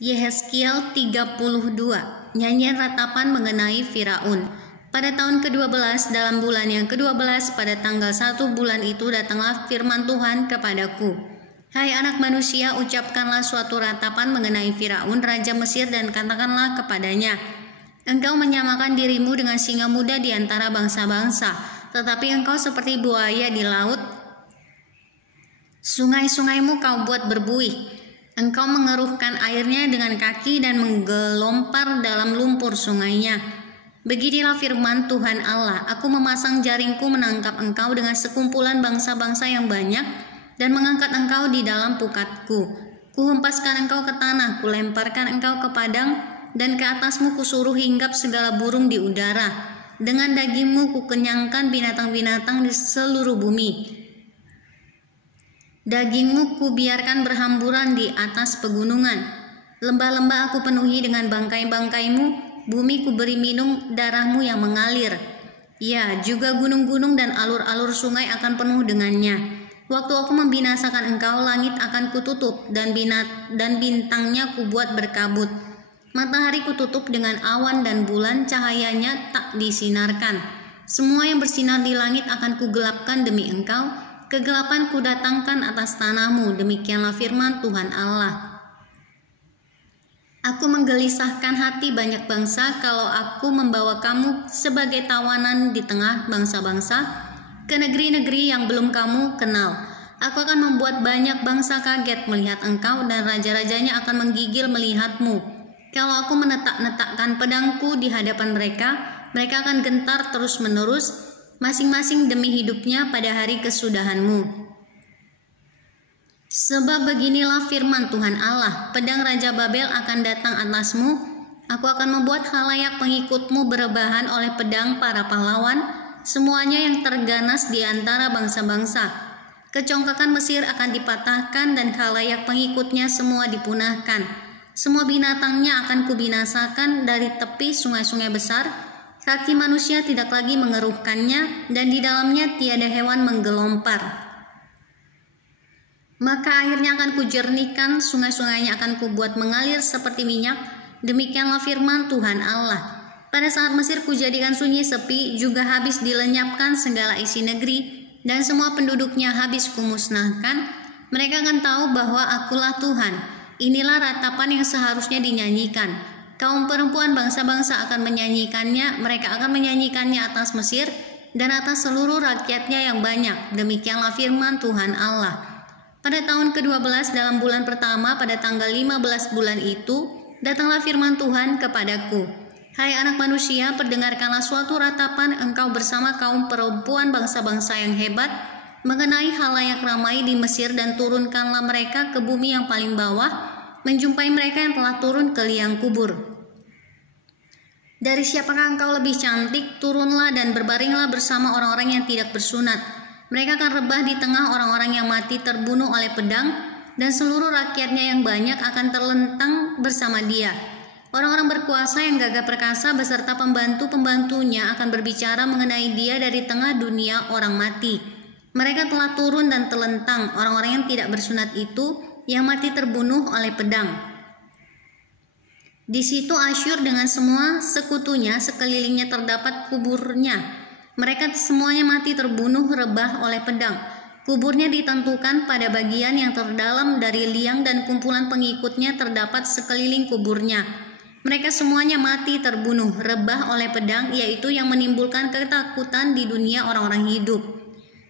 Yehezkiel 32. Nyanyian ratapan mengenai Firaun. Pada tahun ke-12 dalam bulan yang ke-12 pada tanggal 1 bulan itu datanglah firman Tuhan kepadaku. Hai anak manusia, ucapkanlah suatu ratapan mengenai Firaun raja Mesir dan katakanlah kepadanya, engkau menyamakan dirimu dengan singa muda di antara bangsa-bangsa, tetapi engkau seperti buaya di laut. Sungai-sungaimu kau buat berbuih. Engkau mengeruhkan airnya dengan kaki dan menggelompar dalam lumpur sungainya. Beginilah firman Tuhan Allah, aku memasang jaringku menangkap engkau dengan sekumpulan bangsa-bangsa yang banyak dan mengangkat engkau di dalam pukatku. Kuhempaskan engkau ke tanah, kulemparkan engkau ke padang, dan ke atasmu kusuruh hinggap segala burung di udara. Dengan dagingmu kukenyangkan binatang-binatang di seluruh bumi. Dagingmu kubiarkan berhamburan di atas pegunungan. Lembah-lembah aku penuhi dengan bangkai-bangkaimu, bumi kuberi minum darahmu yang mengalir. Ya, juga gunung-gunung dan alur-alur sungai akan penuh dengannya. Waktu aku membinasakan engkau, langit akan kututup dan bintangnya kubuat berkabut. Matahari kututup dengan awan dan bulan cahayanya tak disinarkan. Semua yang bersinar di langit akan kugelapkan demi engkau. Kegelapan kudatangkan atas tanahmu, demikianlah firman Tuhan Allah. Aku menggelisahkan hati banyak bangsa kalau aku membawa kamu sebagai tawanan di tengah bangsa-bangsa ke negeri-negeri yang belum kamu kenal. Aku akan membuat banyak bangsa kaget melihat engkau dan raja-rajanya akan menggigil melihatmu. Kalau aku menetak-netakkan pedangku di hadapan mereka, mereka akan gentar terus-menerus, masing-masing demi hidupnya pada hari kesudahanmu. Sebab beginilah firman Tuhan Allah, pedang Raja Babel akan datang atasmu, aku akan membuat khalayak pengikutmu berebahan oleh pedang para pahlawan, semuanya yang terganas di antara bangsa-bangsa. Kecongkakan Mesir akan dipatahkan dan khalayak pengikutnya semua dipunahkan. Semua binatangnya akan kubinasakan dari tepi sungai-sungai besar. Kaki manusia tidak lagi mengeruhkannya, dan di dalamnya tiada hewan menggelompar. Maka airnya akan kujernihkan, sungai-sungainya akan kubuat mengalir seperti minyak. Demikianlah firman Tuhan Allah. Pada saat Mesir kujadikan sunyi sepi, juga habis dilenyapkan segala isi negeri, dan semua penduduknya habis kumusnahkan. Mereka akan tahu bahwa akulah Tuhan. Inilah ratapan yang seharusnya dinyanyikan. Kaum perempuan bangsa-bangsa akan menyanyikannya, mereka akan menyanyikannya atas Mesir dan atas seluruh rakyatnya yang banyak. Demikianlah firman Tuhan Allah. Pada tahun ke-12 dalam bulan pertama pada tanggal 15 bulan itu, datanglah firman Tuhan kepadaku. Hai anak manusia, perdengarkanlah suatu ratapan engkau bersama kaum perempuan bangsa-bangsa yang hebat mengenai halayak ramai di Mesir dan turunkanlah mereka ke bumi yang paling bawah, menjumpai mereka yang telah turun ke liang kubur. Dari siapakah engkau lebih cantik? Turunlah dan berbaringlah bersama orang-orang yang tidak bersunat. Mereka akan rebah di tengah orang-orang yang mati terbunuh oleh pedang, dan seluruh rakyatnya yang banyak akan terlentang bersama dia. Orang-orang berkuasa yang gagah perkasa beserta pembantu-pembantunya akan berbicara mengenai dia dari tengah dunia orang mati. Mereka telah turun dan terlentang, orang-orang yang tidak bersunat itu, yang mati terbunuh oleh pedang. Di situ Asyur dengan semua sekutunya sekelilingnya terdapat kuburnya. Mereka semuanya mati terbunuh rebah oleh pedang. Kuburnya ditentukan pada bagian yang terdalam dari liang dan kumpulan pengikutnya terdapat sekeliling kuburnya. Mereka semuanya mati terbunuh rebah oleh pedang, yaitu yang menimbulkan ketakutan di dunia orang-orang hidup.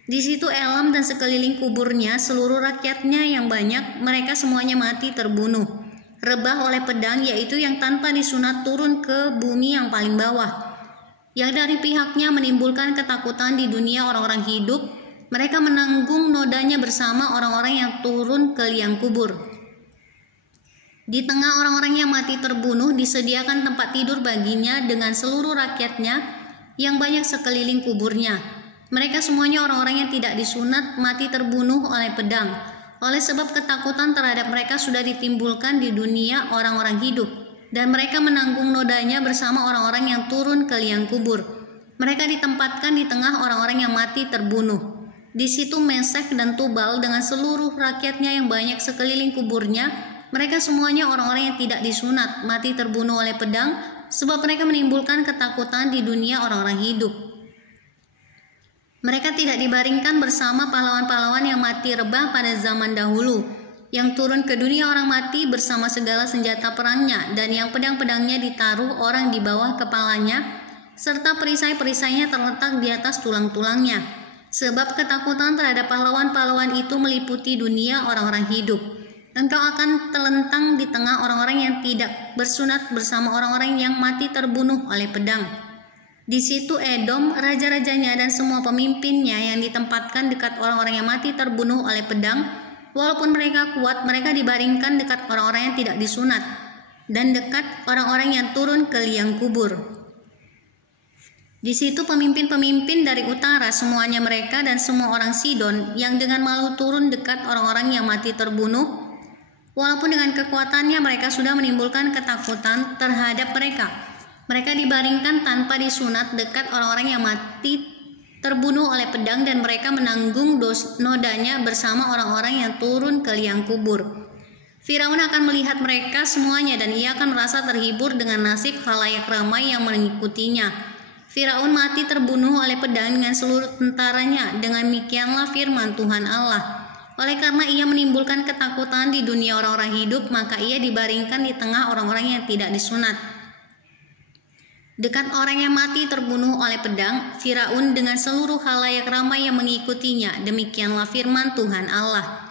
Di situ Elam dan sekeliling kuburnya seluruh rakyatnya yang banyak, mereka semuanya mati terbunuh rebah oleh pedang, yaitu yang tanpa disunat turun ke bumi yang paling bawah, yang dari pihaknya menimbulkan ketakutan di dunia orang-orang hidup. Mereka menanggung nodanya bersama orang-orang yang turun ke liang kubur. Di tengah orang-orang yang mati terbunuh disediakan tempat tidur baginya dengan seluruh rakyatnya yang banyak sekeliling kuburnya. Mereka semuanya orang-orang yang tidak disunat mati terbunuh oleh pedang. Oleh sebab ketakutan terhadap mereka sudah ditimbulkan di dunia orang-orang hidup, dan mereka menanggung nodanya bersama orang-orang yang turun ke liang kubur. Mereka ditempatkan di tengah orang-orang yang mati terbunuh. Di situ Mesek dan Tubal dengan seluruh rakyatnya yang banyak sekeliling kuburnya Mereka semuanya orang-orang yang tidak disunat, mati terbunuh oleh pedang, sebab mereka menimbulkan ketakutan di dunia orang-orang hidup. Mereka tidak dibaringkan bersama pahlawan-pahlawan yang mati rebah pada zaman dahulu, yang turun ke dunia orang mati bersama segala senjata perangnya, dan yang pedang-pedangnya ditaruh orang di bawah kepalanya, serta perisai-perisainya terletak di atas tulang-tulangnya. Sebab ketakutan terhadap pahlawan-pahlawan itu meliputi dunia orang-orang hidup. Engkau akan terlentang di tengah orang-orang yang tidak bersunat bersama orang-orang yang mati terbunuh oleh pedang. Di situ Edom, raja-rajanya dan semua pemimpinnya yang ditempatkan dekat orang-orang yang mati terbunuh oleh pedang. Walaupun mereka kuat, mereka dibaringkan dekat orang-orang yang tidak disunat dan dekat orang-orang yang turun ke liang kubur. Di situ pemimpin-pemimpin dari utara, semuanya mereka dan semua orang Sidon yang dengan malu turun dekat orang-orang yang mati terbunuh. Walaupun dengan kekuatannya mereka sudah menimbulkan ketakutan terhadap mereka. Mereka dibaringkan tanpa disunat dekat orang-orang yang mati terbunuh oleh pedang, dan mereka menanggung nodanya bersama orang-orang yang turun ke liang kubur. Firaun akan melihat mereka semuanya dan ia akan merasa terhibur dengan nasib khalayak ramai yang mengikutinya. Firaun mati terbunuh oleh pedang dengan seluruh tentaranya. Demikianlah firman Tuhan Allah. Oleh karena ia menimbulkan ketakutan di dunia orang-orang hidup, maka ia dibaringkan di tengah orang-orang yang tidak disunat. Dekat orang yang mati terbunuh oleh pedang, Firaun dengan seluruh khalayak ramai yang mengikutinya. Demikianlah firman Tuhan Allah.